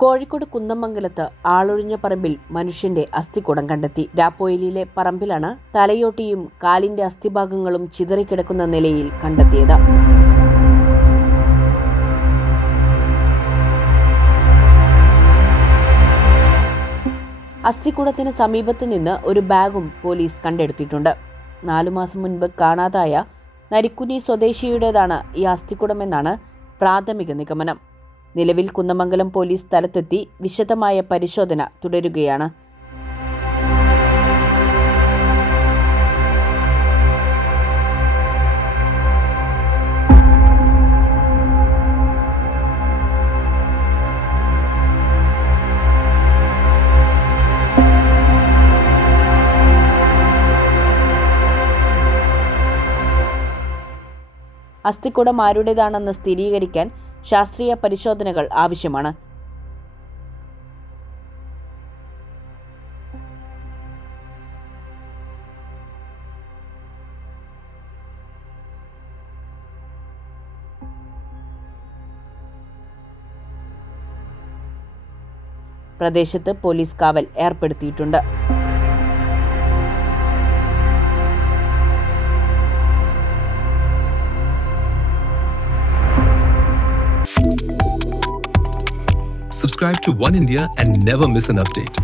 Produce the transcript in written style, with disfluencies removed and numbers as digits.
കോഴിക്കോട് കുന്നമംഗലത്ത് ആളൊഴിഞ്ഞ പറമ്പിൽ മനുഷ്യന്റെ അസ്ഥികൂടം കണ്ടെത്തി. രാപ്പോയിലിലെ പറമ്പിലാണ് തലയോട്ടിയും കാലിന്റെ അസ്ഥിഭാഗങ്ങളും ചിതറിക്കിടക്കുന്ന നിലയിൽ കണ്ടെത്തിയത്. അസ്ഥികൂടത്തിന് സമീപത്ത് നിന്ന് ഒരു ബാഗും പോലീസ് കണ്ടെടുത്തിട്ടുണ്ട്. 4 മാസം മുൻപ് കാണാതായ നരിക്കുനി സ്വദേശിയുടേതാണ് ഈ അസ്ഥികൂടമെന്നാണ് പ്രാഥമിക നിഗമനം. നിലവിൽ കുന്നമംഗലം പോലീസ് സ്ഥലത്തെത്തി വിശദമായ പരിശോധന തുടരുകയാണ്. അസ്ഥികൂടം ആരുടേതാണെന്ന് സ്ഥിരീകരിക്കാൻ ശാസ്ത്രീയ പരിശോധനകൾ ആവശ്യമാണ്. പ്രദേശത്ത് പോലീസ് കാവൽ ഏർപ്പെടുത്തിയിട്ടുണ്ട്. Subscribe to One India and never miss an update.